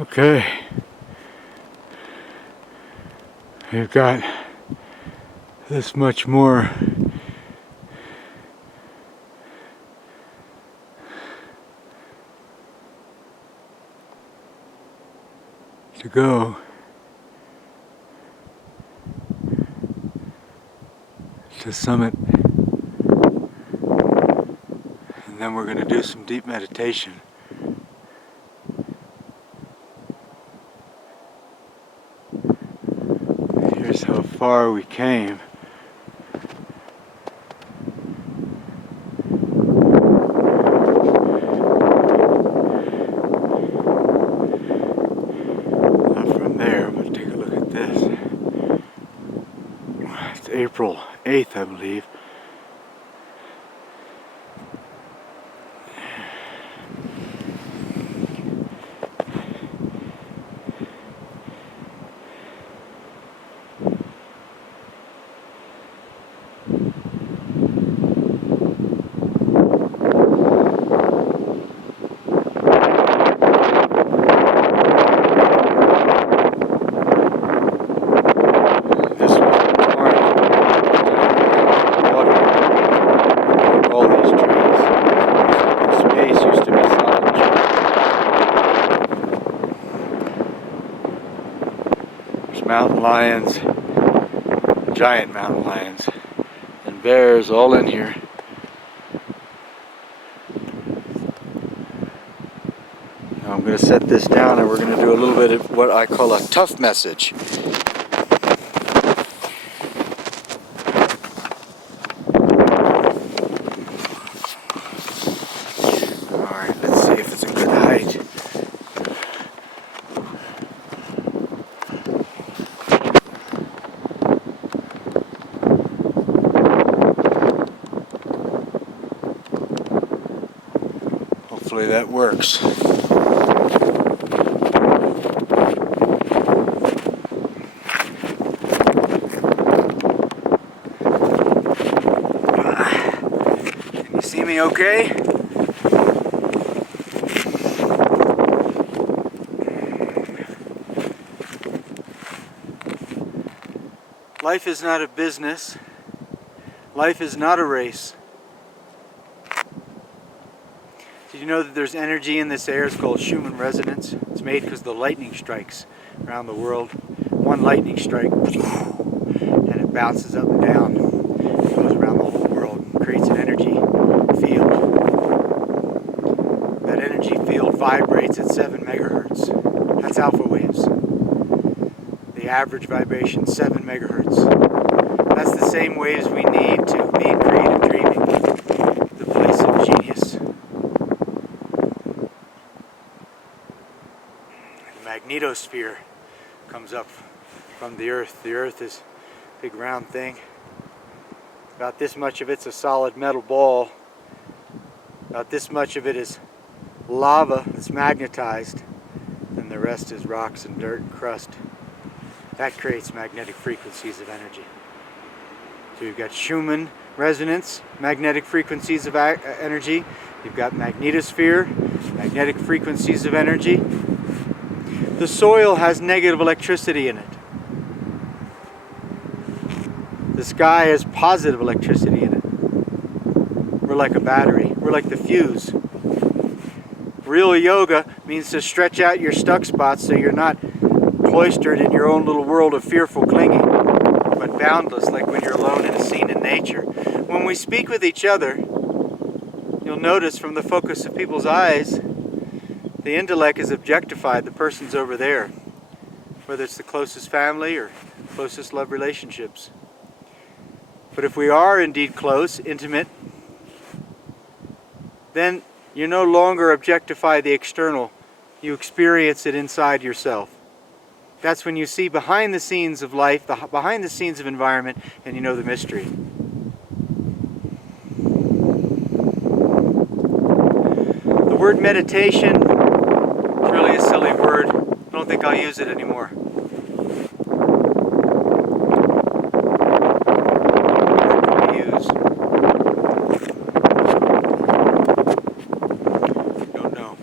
Okay, we've got this much more to go to summit, and then we're going to do some deep meditation. Here's how far we came. Now from there, I'm going to take a look at this. It's April 8th, I believe. Mountain lions, giant mountain lions, and bears all in here. Now I'm going to set this down and we're going to do a little bit of what I call a tough message. Alright, let's see if it's a good height. Hopefully that works. Can you see me okay? Life is not a business. Life is not a race. Did you know that there's energy in this air? It's called Schumann resonance. It's made because the lightning strikes around the world. One lightning strike, and it bounces up and down. It goes around the whole world, creates an energy field. That energy field vibrates at 7 megahertz. That's alpha waves. The average vibration, 7 megahertz. That's the same waves we need to be in creative dreaming, the place of genius. Magnetosphere comes up from the Earth. The Earth is a big round thing. About this much of it's a solid metal ball. About this much of it is lava that's magnetized. And the rest is rocks and dirt and crust. That creates magnetic frequencies of energy. So you've got Schumann resonance, magnetic frequencies of energy. You've got magnetosphere, magnetic frequencies of energy. The soil has negative electricity in it. The sky has positive electricity in it. We're like a battery. We're like the fuse. Real yoga means to stretch out your stuck spots so you're not cloistered in your own little world of fearful clinging, but boundless, like when you're alone in a scene in nature. When we speak with each other, you'll notice from the focus of people's eyes, the intellect is objectified. The person's over there, whether it's the closest family or closest love relationships. But if we are indeed close, intimate, then you no longer objectify the external. You experience it inside yourself. That's when you see behind the scenes of life, behind the scenes of environment, and you know the mystery. The word meditation, it's really a silly word. I don't think I'll use it anymore. What word can we use? Don't know.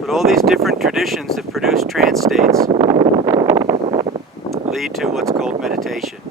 But all these different traditions traditions that produce trance states lead to what's called meditation.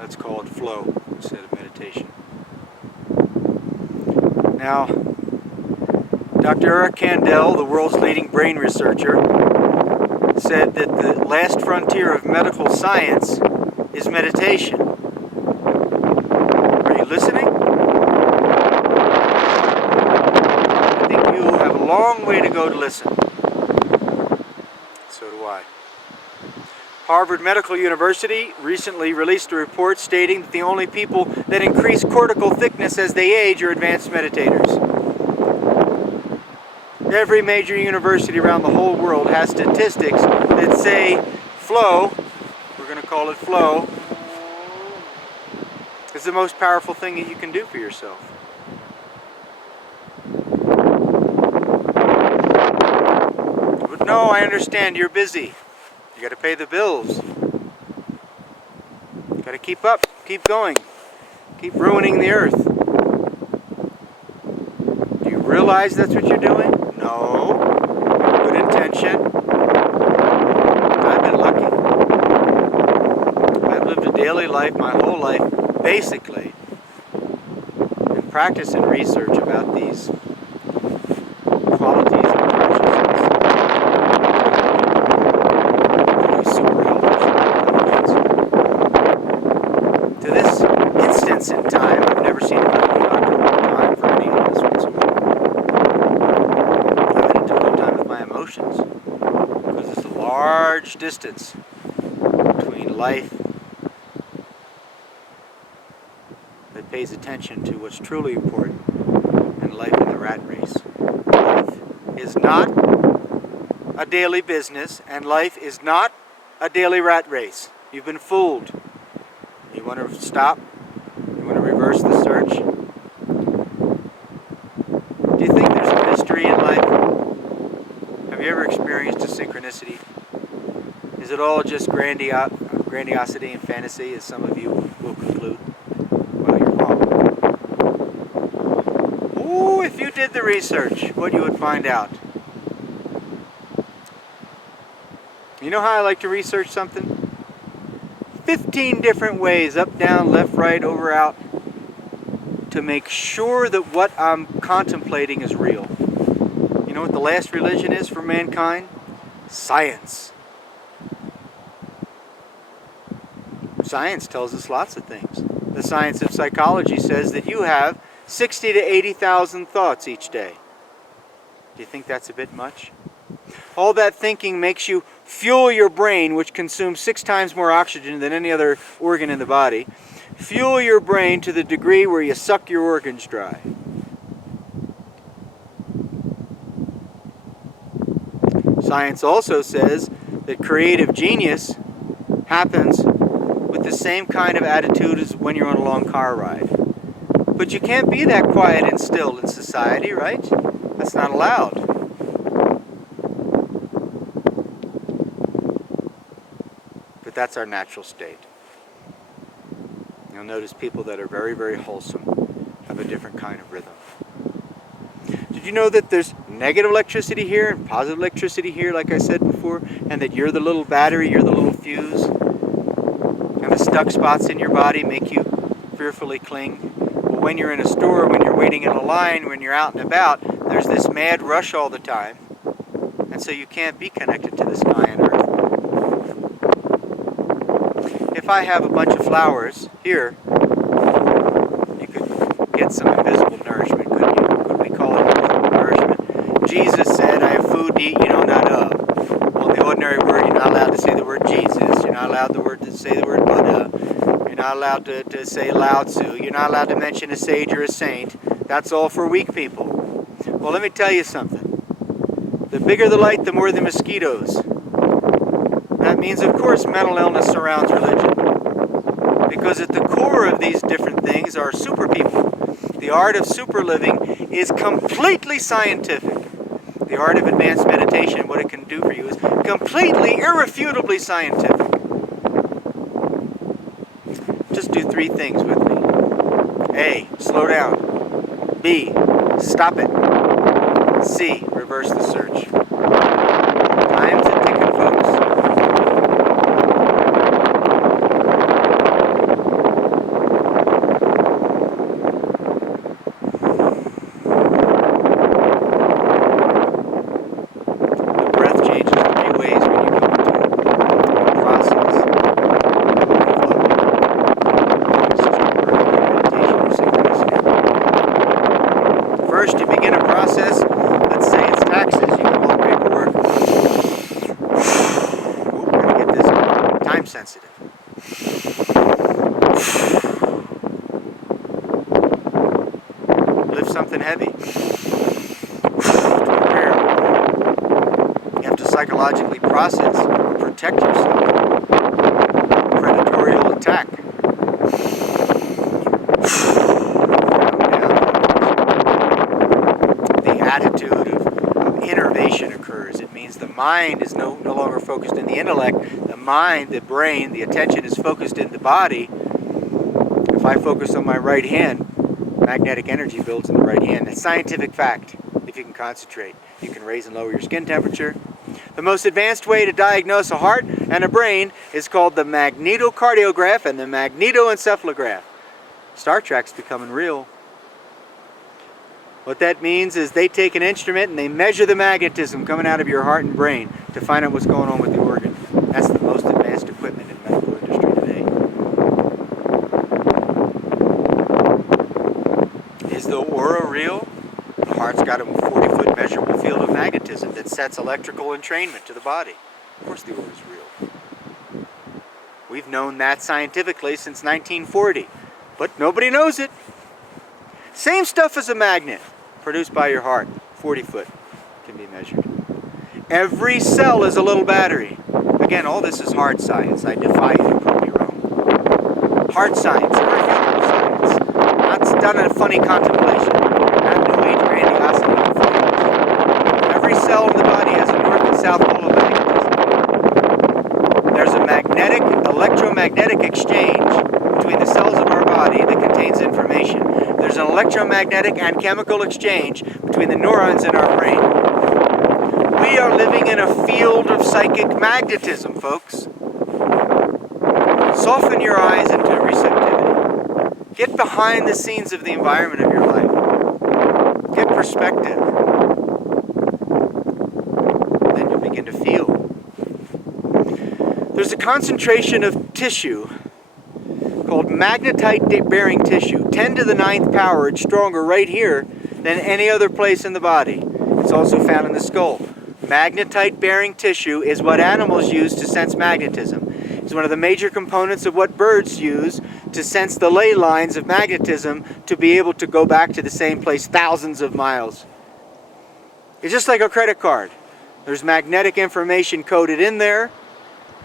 Let's call it flow instead of meditation. Now, Dr. Eric Kandel, the world's leading brain researcher, said that the last frontier of medical science is meditation. Are you listening? I think you have a long way to go to listen. So do I. Harvard Medical University recently released a report stating that the only people that increase cortical thickness as they age are advanced meditators. Every major university around the whole world has statistics that say flow, we're going to call it flow, is the most powerful thing that you can do for yourself. But no, I understand, you're busy. You got to pay the bills. You got to keep up, keep going, keep ruining the earth. Do you realize that's what you're doing? No. Good intention. I've been lucky. I've lived a daily life my whole life, basically, and practice and research about these qualities of consciousness. Super healthy. To this instance in time, I've never seen a medical doctor time for any of this whatsoever. I've had a difficult time with my emotions because it's a large distance between life that pays attention to what's truly important and life in the rat race. Life is not a daily business, and life is not a daily rat race. You've been fooled. You want to stop? You want to reverse the search? Do you think there's a mystery in life? Have you ever experienced a synchronicity? Is it all just grandiosity and fantasy, as some of you will conclude? Well, you're wrong. Ooh, if you did the research, what you would find out. You know how I like to research something? 15 different ways, up, down, left, right, over, out, to make sure that what I'm contemplating is real. You know what the last religion is for mankind? Science. Science tells us lots of things. The science of psychology says that you have 60 to 80,000 thoughts each day. Do you think that's a bit much? All that thinking makes you fuel your brain, which consumes 6 times more oxygen than any other organ in the body. Fuel your brain to the degree where you suck your organs dry. Science also says that creative genius happens with the same kind of attitude as when you're on a long car ride. But you can't be that quiet and still in society, right? That's not allowed. But that's our natural state. You'll notice people that are very, very wholesome have a different kind of rhythm. Did you know that there's negative electricity here and positive electricity here, like I said before, and that you're the little battery, you're the little fuse, and the stuck spots in your body make you fearfully cling? Well, when you're in a store, when you're waiting in a line, when you're out and about, there's this mad rush all the time, and so you can't be connected to the sky and earth. If I have a bunch of flowers here, you could get some invisible nourishment, couldn't you? Could we call it invisible nourishment? Jesus said, I have food to eat you know not of. Well, in the ordinary word, you're not allowed to say the word Jesus. You're not allowed to say the word Buddha. You're not allowed to say Lao Tzu. You're not allowed to mention a sage or a saint. That's all for weak people. Well, let me tell you something. The bigger the light, the more the mosquitoes. That means, of course, mental illness surrounds religion. Because at the core of these different things are super people. The art of super living is completely scientific. The art of advanced meditation, what it can do for you, is completely, irrefutably scientific. Just do 3 things with me. A, slow down. B, Stop it. C. Reverse the search. Time's a ticking, folks. The breath changes 3 ways when you go into a process. First, you begin a process. Let's say it's taxes. You get all the paperwork. Ooh, gotta get this time sensitive. Lift something heavy. You have to psychologically process and protect yourself. Predatorial attack. Attitude of innervation occurs. It means the mind is no longer focused in the intellect. The mind, the brain, the attention is focused in the body. If I focus on my right hand, magnetic energy builds in the right hand. That's scientific fact. If you can concentrate, you can raise and lower your skin temperature. The most advanced way to diagnose a heart and a brain is called the magnetocardiograph and the magnetoencephalograph. Star Trek's becoming real. What that means is they take an instrument and they measure the magnetism coming out of your heart and brain to find out what's going on with the organ. That's the most advanced equipment in the medical industry today. Is the aura real? The heart's got a 40-foot measurable field of magnetism that sets electrical entrainment to the body. Of course the aura is real. We've known that scientifically since 1940, but nobody knows it. Same stuff as a magnet produced by your heart, 40 foot, can be measured. Every cell is a little battery. Again, all this is hard science. I defy you to prove me wrong. Hard science, irrefutable science. Not done in a funny contemplation. Not New Age grandiosity. Every cell in the body has a north and south pole of magnetism. There's a magnetic, electromagnetic exchange between the cells of our body that contains information. There's an electromagnetic and chemical exchange between the neurons in our brain. We are living in a field of psychic magnetism, folks. Soften your eyes into receptivity. Get behind the scenes of the environment of your life. Get perspective. Then you'll begin to feel. There's a concentration of tissue called magnetite-bearing tissue. 10 to the 9th power. It's stronger right here than any other place in the body. It's also found in the skull. Magnetite-bearing tissue is what animals use to sense magnetism. It's one of the major components of what birds use to sense the ley lines of magnetism to be able to go back to the same place thousands of miles. It's just like a credit card. There's magnetic information coded in there,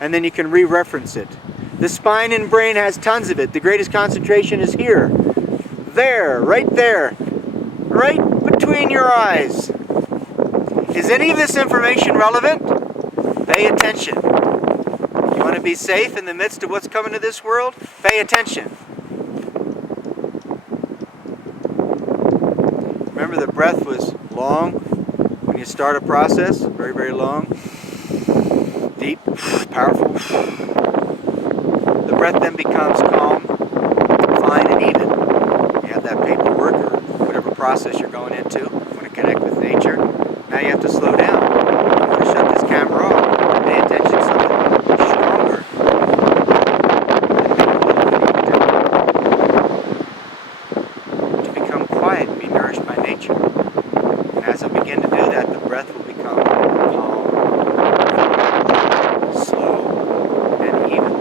and then you can re-reference it. The spine and brain has tons of it. The greatest concentration is here. There, right between your eyes. Is any of this information relevant? Pay attention. You want to be safe in the midst of what's coming to this world? Pay attention. Remember, the breath was long when you start a process. Very, very long. Deep, powerful. The breath then becomes calm, fine, and even. You have that paperwork or whatever process you're going into. You want to connect with nature. Now you have to slow down. I'm going to shut this camera off. Pay attention to something stronger. To become quiet and be nourished by nature. And as I begin to do that, the breath will become calm, slow, and even.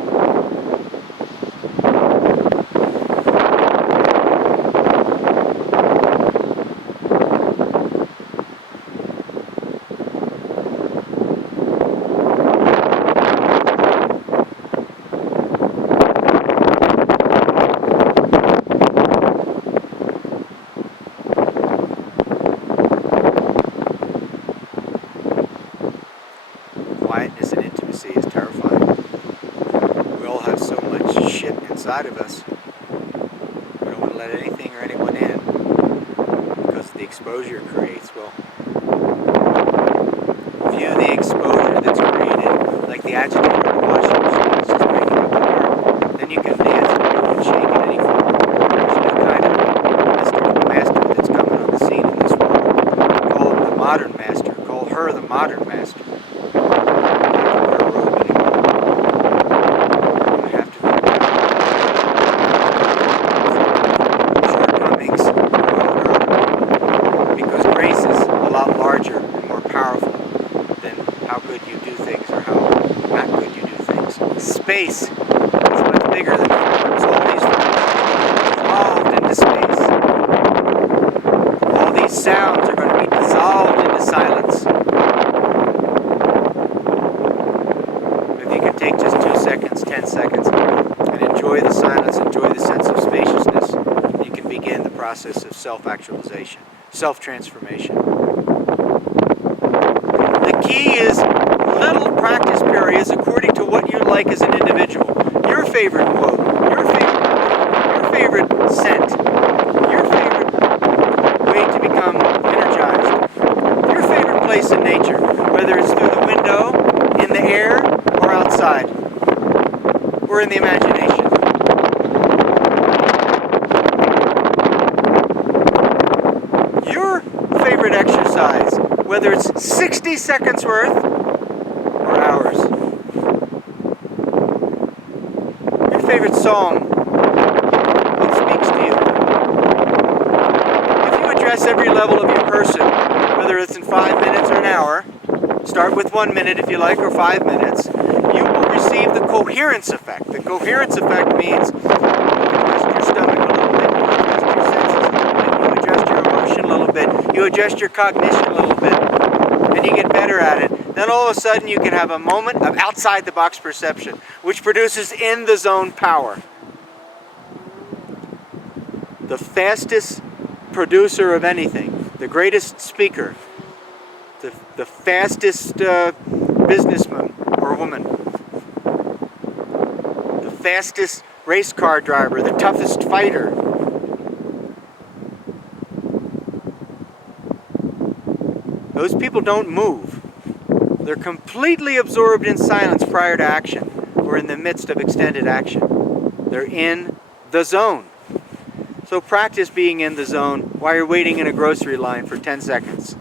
Quietness and intimacy is terrifying. We all have so much shit inside of us. We don't want to let anything or anyone in because of the experience. exposure creates. Well, view the exposure that's created, like the agitator in the washing machine. It's just breaking up the air. Then you can dance and move and shake in any form. There's a new kind of mystical master that's coming on the scene in this world. Call him the modern master. Call her the modern master. Larger and more powerful than how good you do things or how not good you do things. Space is much bigger than forms. All these forms are dissolved into space. All these sounds are going to be dissolved into silence. If you can take just 2 seconds, 10 seconds, and enjoy the silence, enjoy the sense of spaciousness, you can begin the process of self-actualization, self-transformation. The key is little practice periods according to what you like as an individual. Your favorite quote, your favorite scent, your favorite way to become energized, your favorite place in nature, whether it's through the window, in the air, or outside, or in the imagination. Your favorite exercise, whether it's 60 seconds worth or hours. Your favorite song, what speaks to you. If you address every level of your person, whether it's in 5 minutes or an hour, start with 1 minute if you like, or 5 minutes, you will receive the coherence effect. The coherence effect means you adjust your stomach a little bit, you adjust your senses a little bit, you adjust your emotion a little bit, you adjust your cognition a little bit, and you get better at it. Then all of a sudden you can have a moment of outside-the-box perception, which produces in-the-zone power. The fastest producer of anything, the greatest speaker, the fastest businessman or woman, the fastest race car driver, the toughest fighter. Those people don't move. They're completely absorbed in silence prior to action or in the midst of extended action. They're in the zone. So practice being in the zone while you're waiting in a grocery line for 10 seconds.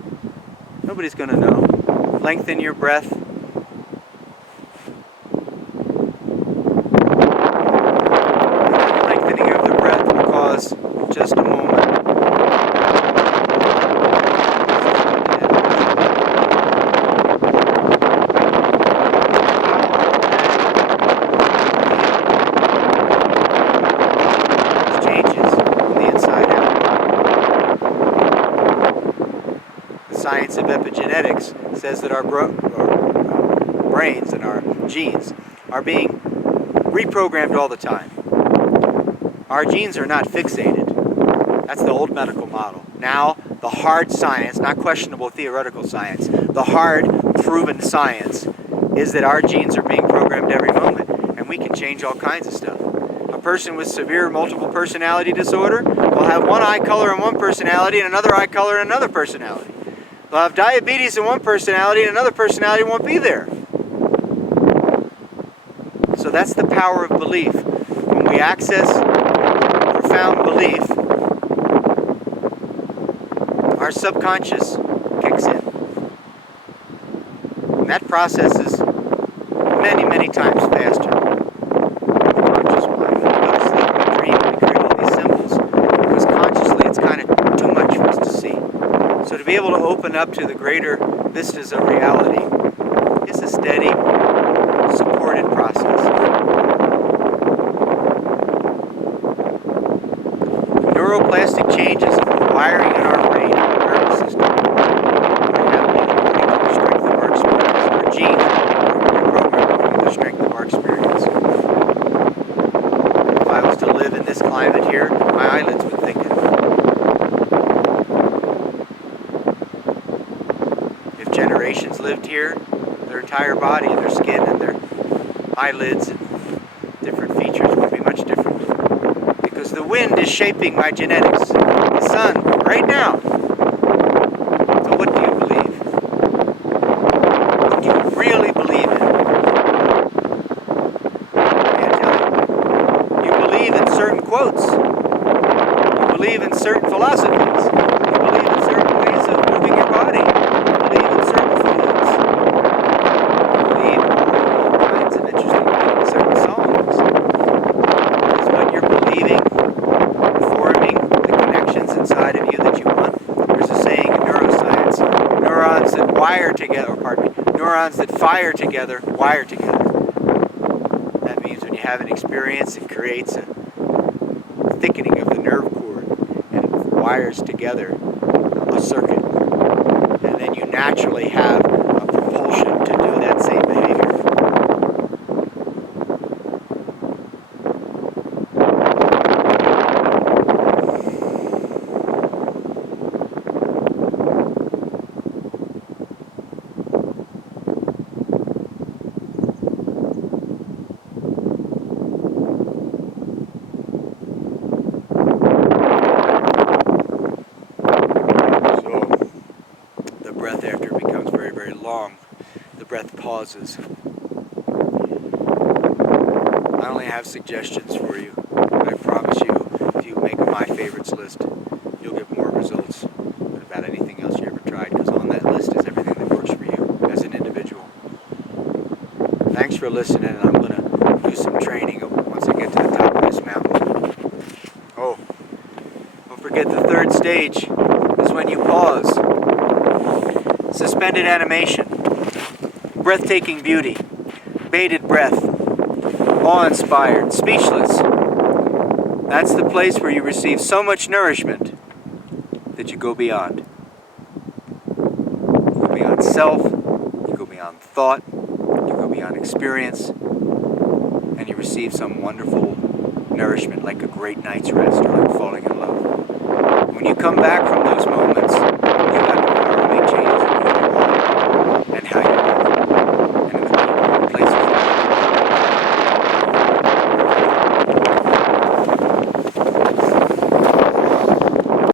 Nobody's going to know. Lengthen your breath. Lengthening of the breath will cause just a moment. Science of epigenetics says that our brains and our genes are being reprogrammed all the time. Our genes are not fixated. That's the old medical model. Now, the hard science, not questionable theoretical science, the hard, proven science is that our genes are being programmed every moment, and we can change all kinds of stuff. A person with severe multiple personality disorder will have one eye color in one personality and another eye color in another personality. They'll have diabetes in one personality and another personality won't be there. So that's the power of belief. When we access profound belief, our subconscious kicks in. And that process is many, many times faster than the conscious mind. When we go to sleep, we dream, we create all these symbols, because consciously it's kind of too much for us to see. So to be able to open up to the greater vistas of reality is a steady, supported process. Neuroplastic changes of the wiring in our brain and the nervous system are happening according to the strength of our experience. Our genes are reprogrammed according to the strength of our experience. If I was to live in this climate here, my eyelids would thicken. Generations lived here, their entire body and their skin and their eyelids and different features would be much different. Because the wind is shaping my genetics. The sun, right now, wire together, or pardon me, neurons that fire together, wire together. That means when you have an experience, it creates a thickening of the nerve cord and it wires together a circuit. And then you naturally have a propulsion to do that same behavior. After it becomes very, very long, the breath pauses. I only have suggestions for you, but I promise you, if you make a My Favorites list, you'll get more results than about anything else you ever tried, because on that list is everything that works for you as an individual. Thanks for listening, and I'm going to do some training once I get to the top of this mountain. Oh, don't forget the third stage is when you pause. Suspended animation, breathtaking beauty, bated breath, awe-inspired, speechless. That's the place where you receive so much nourishment that you go beyond. You go beyond self, you go beyond thought, you go beyond experience, and you receive some wonderful nourishment like a great night's rest or like falling in love. When you come back from those moments, you have the power to make changes.